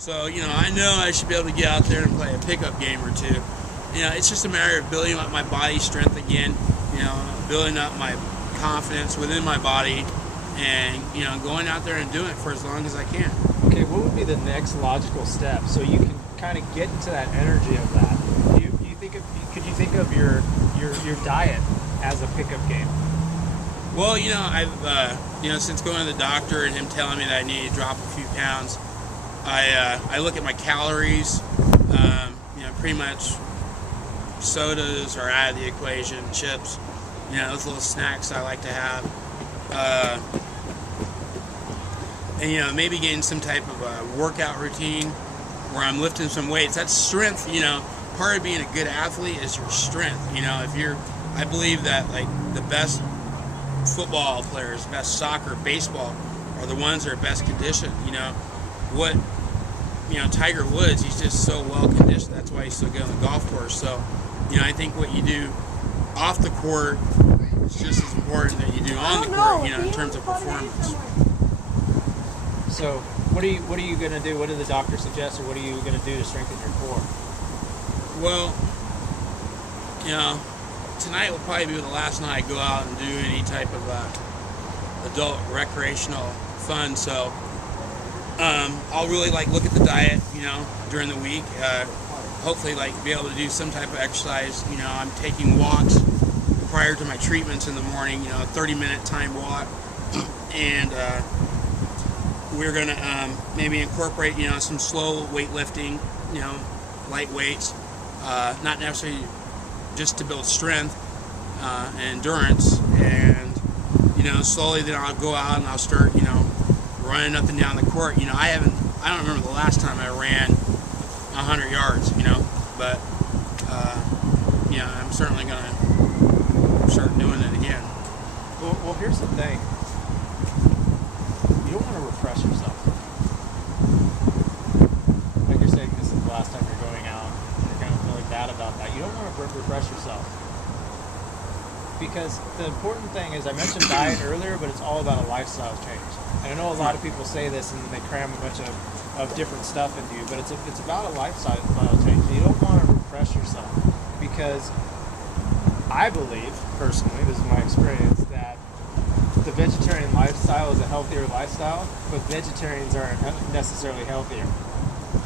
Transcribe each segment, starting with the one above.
So, I know I should be able to get out there and play a pickup game or two. It's just a matter of building up my body strength again, building up my confidence within my body, and, going out there and doing it for as long as I can. Okay, what would be the next logical step so you can kind of get into that energy of that? Could you think of your diet as a pickup game? Well, I've since going to the doctor and him telling me that I need to drop a few pounds, I look at my calories. Pretty much sodas are out of the equation. Chips, those little snacks I like to have, and maybe getting some type of a workout routine where I'm lifting some weights. That's strength. Part of being a good athlete is your strength. I believe that like the best football players, best soccer, baseball are the ones that are best conditioned. Tiger Woods, he's just so well conditioned. That's why he's so good on the golf course. So, I think what you do off the court is just as important that you do on the court, in terms of performance. So, what are you going to do? What did the doctor suggest, or what are you going to do to strengthen your core? Well, tonight will probably be the last night I go out and do any type of adult recreational fun. So I'll really look at the diet, during the week. Hopefully be able to do some type of exercise. I'm taking walks prior to my treatments in the morning, a 30-minute time walk. And we're going to maybe incorporate, some slow weightlifting, light weights, not necessarily just to build strength and endurance. And, slowly then I'll go out and I'll start, running up and down the court. I don't remember the last time I ran 100 yards, but, I'm certainly going to start doing it again. Well, here's the thing. You don't want to repress yourself. Like you're saying, this is the last time you're going out, and you're kind of feeling bad about that. You don't want to repress yourself. Because the important thing is, I mentioned diet earlier, but it's all about a lifestyle change. And I know a lot of people say this and they cram a bunch of different stuff into you, but it's about a lifestyle change. You don't want to repress yourself, because I believe, personally, this is my experience, that the vegetarian lifestyle is a healthier lifestyle, but vegetarians aren't necessarily healthier.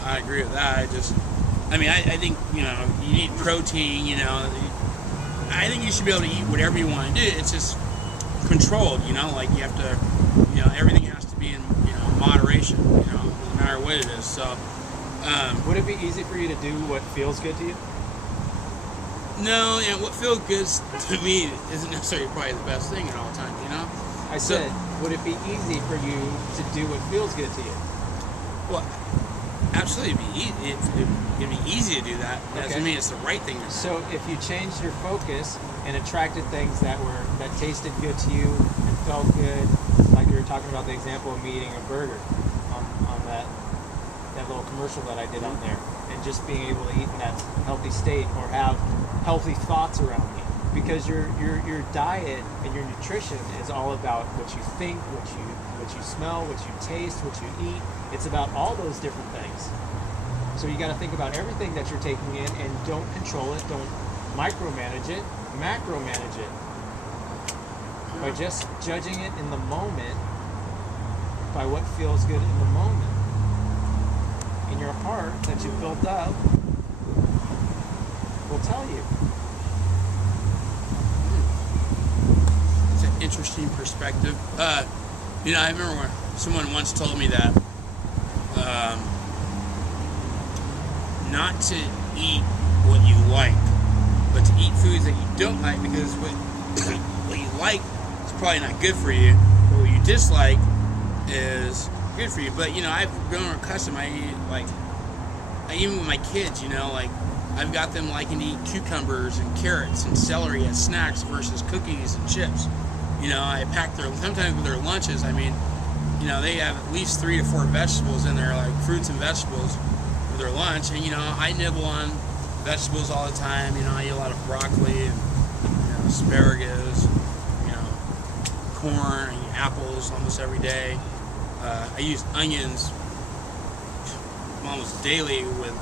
I agree with that. I think, you need protein, I think you should be able to eat whatever you want to do. It's just controlled, you have to, everything has to be in, moderation, no matter what it is. So, would it be easy for you to do what feels good to you? No, what feels good to me isn't necessarily probably the best thing at all times, I said, would it be easy for you to do what feels good to you? Well, absolutely, it'd be easy to do that. That doesn't mean it's the right thing to do. So if you changed your focus and attracted things that tasted good to you and felt good, like you were talking about the example of me eating a burger on that little commercial that I did on there, and just being able to eat in that healthy state or have healthy thoughts around me. Because your diet and your nutrition is all about what you think, what you smell, what you taste, what you eat. It's about all those different things. So you got to think about everything that you're taking in, and don't control it, don't micromanage it, macromanage it. By just judging it in the moment, by what feels good in the moment. In your heart that you've built up will tell you. Interesting perspective. I remember when someone once told me that not to eat what you like, but to eat foods that you don't like, because what you like is probably not good for you, but what you dislike is good for you. But I've grown accustomed. Even with my kids, I've got them liking to eat cucumbers and carrots and celery as snacks versus cookies and chips. I pack sometimes with their lunches, they have at least 3 to 4 vegetables in there, like fruits and vegetables for their lunch. And, I nibble on vegetables all the time. I eat a lot of broccoli and, asparagus, corn, I eat apples almost every day. I use onions almost daily with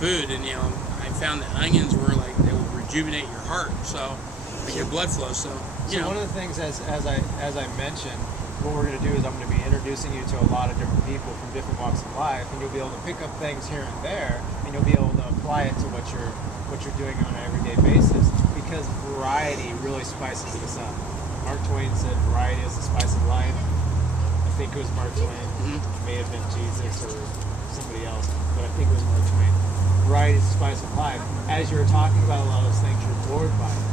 food, and I found that onions were like they will rejuvenate your heart, so like your blood flow. So one of the things, as I mentioned, what we're going to do is I'm going to be introducing you to a lot of different people from different walks of life, and you'll be able to pick up things here and there, and you'll be able to apply it to what you're doing on an everyday basis, because variety really spices this up. Mark Twain said variety is the spice of life. I think it was Mark Twain. It may have been Jesus or somebody else, but I think it was Mark Twain. Variety is the spice of life. As you're talking about a lot of those things, you're bored by it,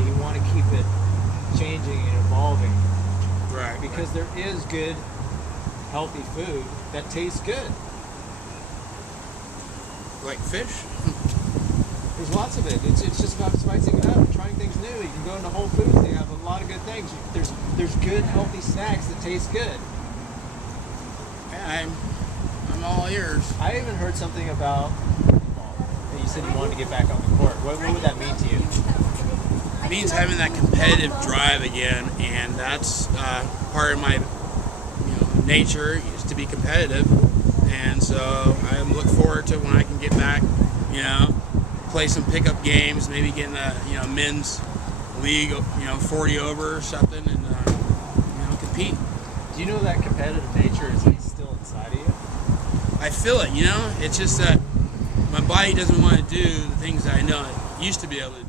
and you want to keep it changing and evolving. Right. Because there is good, healthy food that tastes good. Like fish? There's lots of it. It's just about spicing it up and trying things new. You can go into Whole Foods, they have a lot of good things. There's good, healthy snacks that taste good. Yeah, I'm all ears. I even heard something about football. You said you wanted to get back on the court. What would that mean to you? It means having that competitive drive again, and that's part of my nature is to be competitive, and so I look forward to when I can get back, play some pickup games, maybe get in a men's league, 40 over or something, and compete. Do you know that competitive nature is like still inside of you? I feel it, it's just that my body doesn't want to do the things that I know it used to be able to do.